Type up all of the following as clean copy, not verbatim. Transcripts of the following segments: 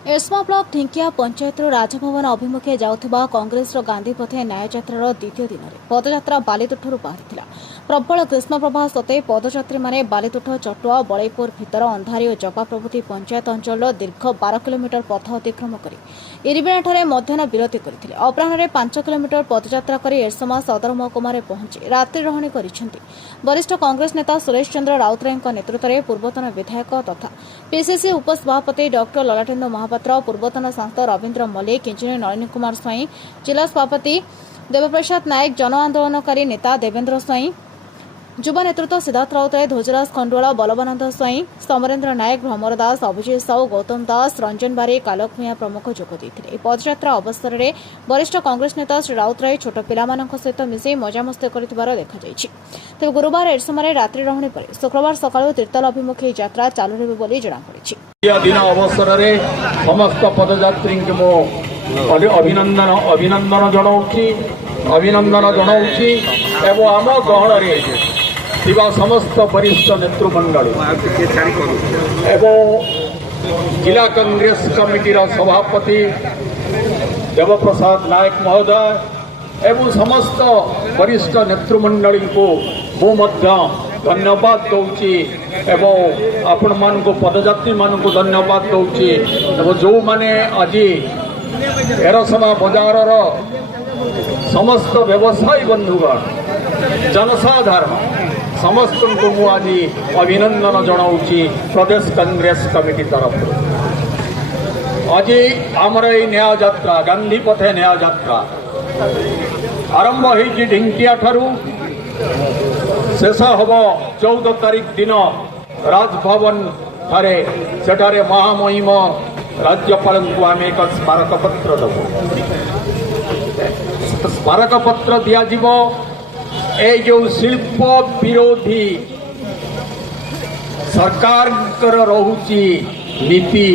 एरसमा block ढिंकिया panchayat Raj Bhavan अभिमुखे जाउथिबा Congress Gandhi पथे न्याययात्रार द्वितीय दिन में पदयात्रा बालीतुठू बाहरी प्रबल ग्रीष्म प्रवाह सत्वे पदयात्री माने बालीतुठ चटुआ बलईपुर भितर अंधारी और जपा प्रभृति पंचायत अंचल दीर्घ 12 किलोमीटर पथ अतिक्रम कर इरिबिणाठारे मध्याह्न विरति करथिले। अपराह्न 5 किलोमीटर पदयात्रा कर एरसमा सदर महकुमा पहुंची रात्रि रहणी करिसेंति। वरिष्ठ कांग्रेस नेता सुरेश चंद्र राउतराय नेतृत्व में पूर्वतन विधायक तथा पीसीसी उपसभापति डॉक्टर ललाटेन्दु महापात्र, पूर्वतन सांसद रवीन्द्र मल्लिक, इंजीनियर नलिनी कुमार स्वाई, जिला सभापति देवप्रसाद नायक, जन आंदोलनकारी नेता देवेंद्र स्वाई, युव नेतृत्व सिद्धार्थ राउतराय, ध्वजराज खंडुआल, बलवानंद स्वाई, समरेन्द्र नायक, भ्रमर दास, अभिजित साहू, गौतम दास, रंजन बारिक, आलोक मिया प्रमुख जोगदेइथिले। पदयात्रा अवसर में वरिष्ठ कांग्रेस नेता श्री राउतराय छोट पिलामानंक सहित मिसे मजामस्ती करिथिबार देखाଯାଇଛି। तेज गुरुवार एरसमारे रात्रि रहणी पर शुक्रवार सकाळु तीर्तल अभिमुखी यात्रा चालू रहिबो बोली जणापड़िछि। दिन अवसर में समस्त पदयात्री को अभिनंदन जनाऊँगी एवं आम गहन में समस्त वरिष्ठ नेतृमंडल एवं जिला कांग्रेस कमिटी सभापति देवप्रसाद नायक महोदय एवं समस्त वरिष्ठ नेतृमंडल को धन्यवाद दूची एवं आपण मान को पदयात्री मान को धन्यवाद दूची जो माने आज एरसमा बजार समस्त व्यवसायी बंधुगण जनसाधारण समस्त को मु आज अभिनंदन जनाऊँगी प्रदेश कांग्रेस कमिटी तरफ। आज आमर ये न्याय यात्रा गांधी पथे न्याय यात्रा आरंभ होगी ढिंकिया ठारू शेष हम 14 तारीख दिन राजभवन ठारे सेठारे महामहिम राज्यपाल को आम एक स्मारक पत्र देव। स्मारक पत्र दिज्व ए जो शिल्प विरोधी सरकार रहुची नीति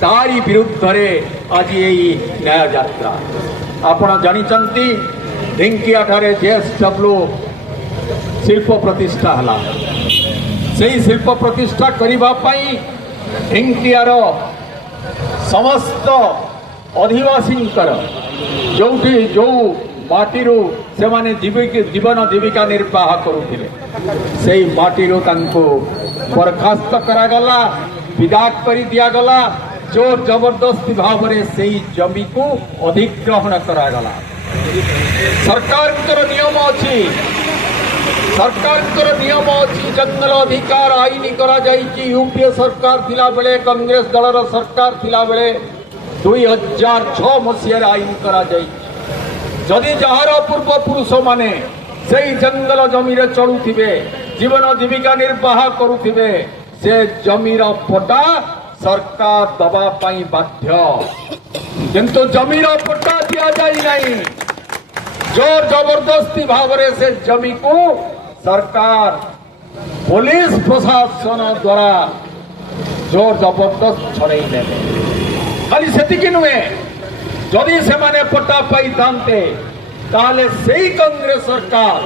तारी विरुद्ध रे आज यही न्याय यात्रा आपण जानी ढिंकिया ठारे जेएसडब्ल्यू शिल्प प्रतिष्ठा हला से शिल्प प्रतिष्ठा करने ढिंकियार समस्त अधिवासी जो जो माटी से माने जीवन जीविका निर्वाह करुले से माटी बरखास्त करागला विदा कर दिगला जोर जबरदस्ती भाव में से जमी को अधिग्रहण करागला। सरकार नियम अच्छी जंगल अधिकार आईन यूपीए सरकार थिला बेले कांग्रेस दलर सरकार थिला बेले 2006 मसीह आईन करा जदि जार पूर्वपुरुष माने से जंगल जमी चलुथिबे जीवन जीविका निर्वाह करुथिबे से जमीर पट्टा सरकार दबा पाई बाध्य किंतु जमीर पट्टा दिया जाई नहीं। जोर जबरदस्ती भाव से जमी को सरकार पुलिस प्रशासन द्वारा जोर जबरदस्त छड़े खाली से नुहे जदि से माने पट्टा पाई थांते ताले से कांग्रेस सरकार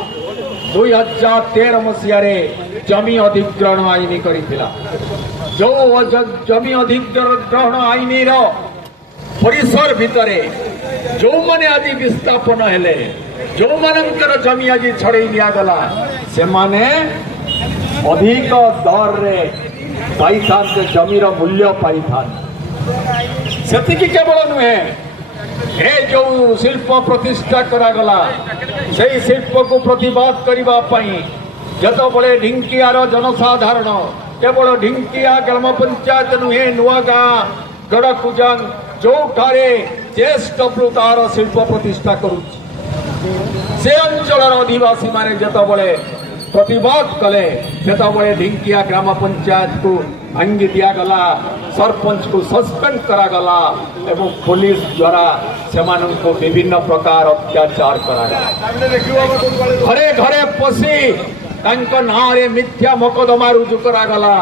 2013 मसीह जमी अधिग्रहण आईन करिथिला। जो जमी अधिग्रहण आईन परिसर भितरे जो माने आज विस्थापन हेले जो मानकर जमी आज छड़े निगला से माने अधिक दर रे पाई थांते जमीर मूल्य पाई थांते सेतिकी केवल नुहे ए जो शिल्प प्रतिष्ठा करागला से शिल्प को प्रतिवाद करने जत बड़े ढिंकियार जनसाधारण केवल ढिंकिया ग्राम पंचायत नुहे नुआ गाँ गड़कुजांग जो ठारे जेएसडब्ल्यू तार शिल्प प्रतिष्ठा करुच्ची से अंचल अधिवासी माने जतबले प्रतिवाद कले जतबले ढिंकिया ग्राम पंचायत को भांगी दिगला सरपंच को सस्पेंड करागला एवं पुलिस द्वारा से विभिन्न प्रकार अत्याचार करागला घरे घरे पशि नारे मिथ्या मकदमा रुजु करागला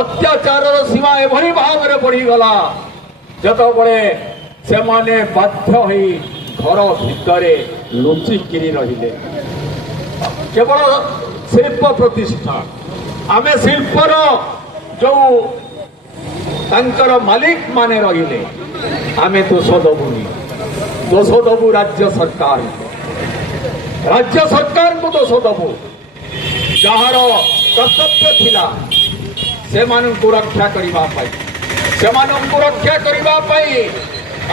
अत्याचार सीमा एभली भाव में बढ़ीगला जतबले से माने बाध्य होई घर भितर लुचिकी रहिले केवल शिल्प प्रतिष्ठा आमे शिल्पर जो ତାଙ୍କର ମାଲିକ ମାନେ ରହିଲେ ଆମେ ଦୋଷ ଦେବୁନି, ଦୋଷ ଦେବୁ ରାଜ୍ୟ ସରକାରଙ୍କୁ ଦୋଷ ଦେବୁ। ଯାହାର କର୍ତ୍ତବ୍ୟ ଥିଲା ସେମାନଙ୍କୁ ରକ୍ଷା କରିବା ପାଇଁ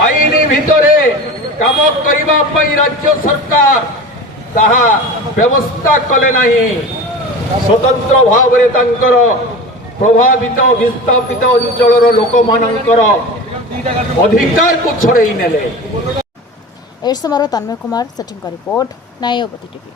ଆଇନ ଭିତରେ କାମ କରିବା ପାଇଁ ରାଜ୍ୟ ସରକାର ତାହା ବ୍ୟବସ୍ଥା କଲେ ନାହିଁ। ସ୍ୱତନ୍ତ୍ର ଭାବରେ ତାଙ୍କର ପ୍ରଭାବିତ ବିସ୍ଥାପିତ ଅଞ୍ଚଳର ଲୋକମାନଙ୍କର ଅଧିକାରକୁ ଛଡ଼େଇ ନେଲେ। ଏଡ୍ ସମର ତନ୍ମୟ କୁମାର ସେଠିଙ୍କ ରିପୋର୍ଟ ନ୍ୟାୟବତୀ ଟିଭି।